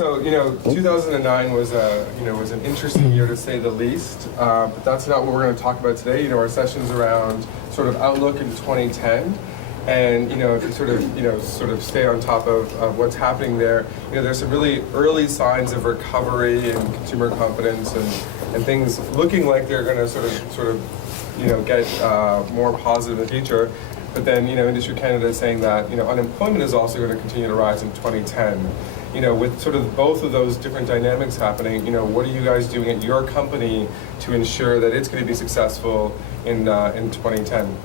So 2009 was was an interesting year to say the least. But that's not what we're going to talk about today. Our session's around sort of outlook in 2010, and if you sort of stay on top of what's happening there, there's some really early signs of recovery and consumer confidence and things looking like they're going to sort of get more positive in the future. But then, Industry Canada is saying that, unemployment is also going to continue to rise in 2010. With sort of both of those different dynamics happening, what are you guys doing at your company to ensure that it's going to be successful in 2010?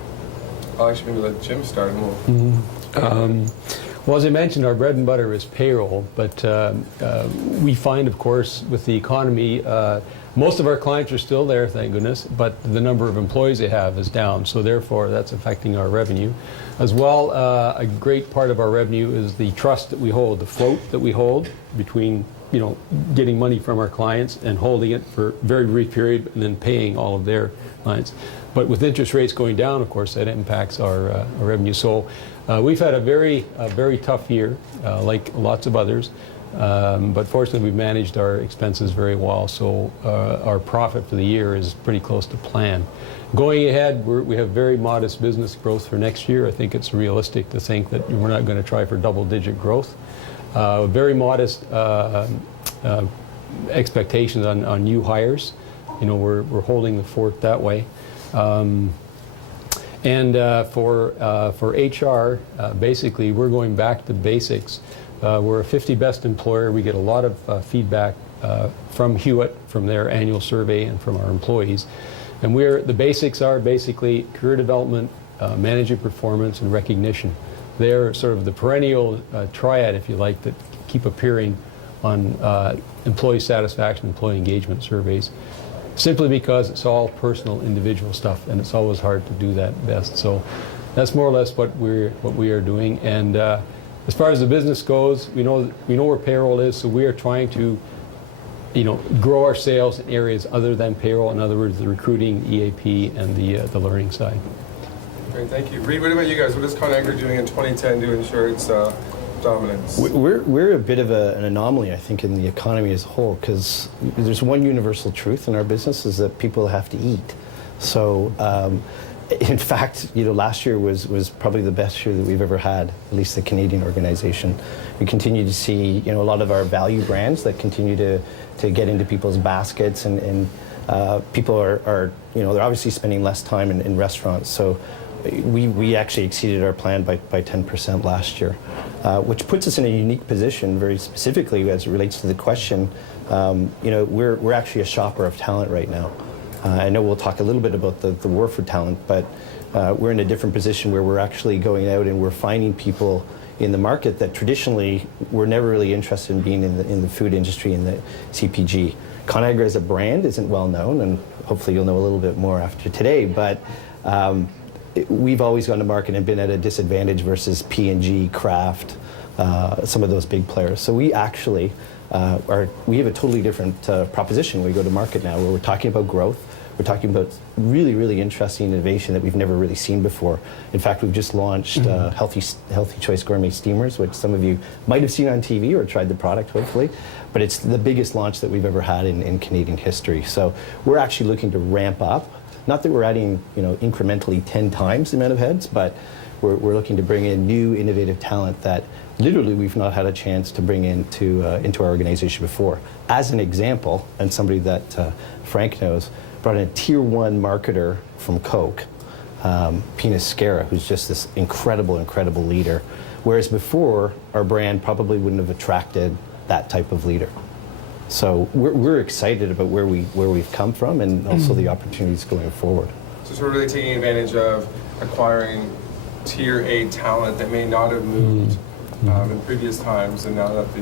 I'll actually maybe let Jim start and we'll... Well, as I mentioned, our bread and butter is payroll, but we find, of course, with the economy, most of our clients are still there, thank goodness, but the number of employees they have is down, so therefore that's affecting our revenue. As well, a great part of our revenue is the trust that we hold, the float that we hold between, getting money from our clients and holding it for a very brief period and then paying all of their clients. But with interest rates going down, of course, that impacts our revenue. So we've had a very tough year, like lots of others. But fortunately, we've managed our expenses very well, so our profit for the year is pretty close to plan. Going ahead, we have very modest business growth for next year. I think it's realistic to think that we're not going to try for double-digit growth. Very modest expectations on new hires. We're holding the fort that way. For HR, basically, we're going back to basics. We're a 50 best employer. We get a lot of feedback from Hewitt, from their annual survey, and from our employees. And the basics are basically career development, manager performance, and recognition. They're sort of the perennial triad, if you like, that keep appearing on employee satisfaction, employee engagement surveys, simply because it's all personal, individual stuff, and it's always hard to do that best. So that's more or less what we are doing. And as far as the business goes, we know where payroll is, so we are trying to, grow our sales in areas other than payroll. In other words, the recruiting, EAP, and the learning side. Great, thank you. Reid, what about you guys? What is Conagra doing in 2010 to ensure its dominance? We're a bit of an anomaly, I think, in the economy as a whole, because there's one universal truth in our business is that people have to eat. So, in fact, last year was probably the best year that we've ever had, at least the Canadian organization. We continue to see, a lot of our value brands that continue to get into people's baskets, and people are they're obviously spending less time in restaurants. So we actually exceeded our plan by 10% last year, which puts us in a unique position, very specifically as it relates to the question. We're actually a shopper of talent right now. I know we'll talk a little bit about the war for talent, but we're in a different position where we're actually going out and we're finding people in the market that traditionally were never really interested in being in the food industry and the CPG. Conagra as a brand isn't well known, and hopefully you'll know a little bit more after today, but we've always gone to market and been at a disadvantage versus P&G, Kraft, some of those big players. So we actually we have a totally different proposition when we go to market now, where we're talking about growth. We're talking about really, really interesting innovation that we've never really seen before. In fact, we've just launched Healthy Choice Gourmet Steamers, which some of you might have seen on TV or tried the product, hopefully. But it's the biggest launch that we've ever had in Canadian history. So we're actually looking to ramp up. Not that we're adding, incrementally 10 times the amount of heads, but we're looking to bring in new, innovative talent that literally we've not had a chance to bring into our organization before. As an example, and somebody that Frank knows, brought in a tier 1 marketer from Coke, Pina Scara, who's just this incredible leader. Whereas before, our brand probably wouldn't have attracted that type of leader. So we're excited about where we've come from, and also the opportunities going forward. So we're really taking advantage of acquiring tier A talent that may not have moved in previous times, and now that the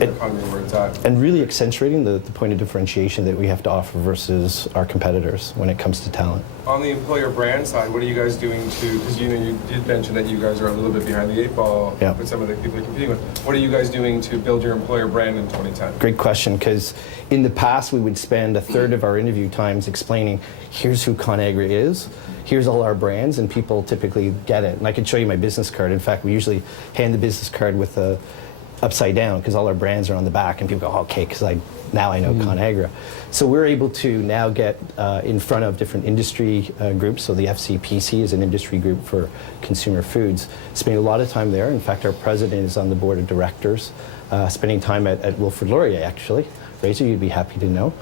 economy where it's at. And really accentuating the point of differentiation that we have to offer versus our competitors when it comes to talent. On the employer brand side, what are you guys doing to, because you did mention that you guys are a little bit behind the 8 ball with some of the people you're competing with. What are you guys doing to build your employer brand in 2010? Great question, because in the past we would spend a third of our interview times explaining, here's who Conagra is, here's all our brands, and people typically get it. And I can show you my business card. In fact, we usually hand the business card with upside down because all our brands are on the back, and people go, okay, because now I know ConAgra. So we're able to now get in front of different industry groups. So the FCPC is an industry group for consumer foods. Spending a lot of time there. In fact, our president is on the board of directors, spending time at Wilfrid Laurier, actually. Fraser, you'd be happy to know.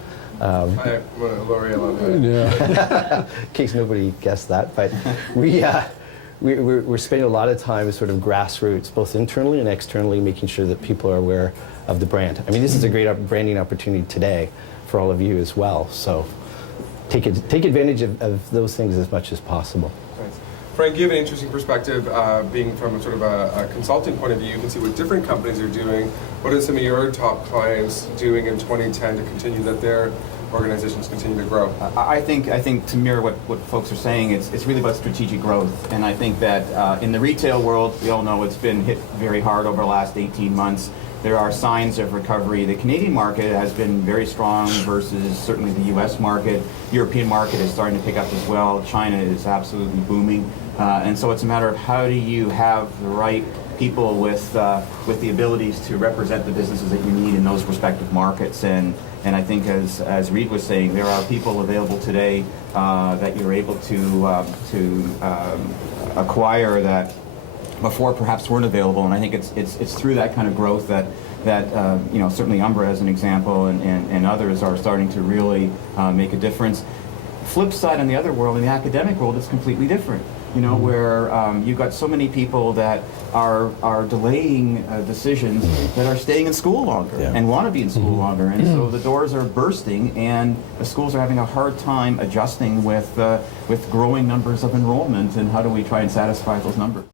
I'm a Laurier alumni. Yeah. In case nobody guessed that, but we're spending a lot of time sort of grassroots, both internally and externally, making sure that people are aware of the brand. I mean, this is a great branding opportunity today for all of you as well. So take advantage of those things as much as possible. Thanks. Frank, you have an interesting perspective, being from sort of a consulting point of view. You can see what different companies are doing. What are some of your top clients doing in 2010 to continue that their organizations continue to grow? I think to mirror what folks are saying, it's really about strategic growth. And I think that in the retail world, we all know it's been hit very hard over the last 18 months. There are signs of recovery. The Canadian market has been very strong versus certainly the US market. European market is starting to pick up as well. China is absolutely booming. And so it's a matter of how do you have the right people with the abilities to represent the businesses that you need in those respective markets. And I think, as Reid was saying, there are people available today that you're able to acquire that before perhaps weren't available. And I think it's through that kind of growth that certainly Umbra as an example and others are starting to really make a difference. Flip side on the other world, in the academic world, it's completely different. Where you've got so many people that are delaying decisions that are staying in school longer and want to be in school longer. And so the doors are bursting, and the schools are having a hard time adjusting with growing numbers of enrollment, and how do we try and satisfy those numbers?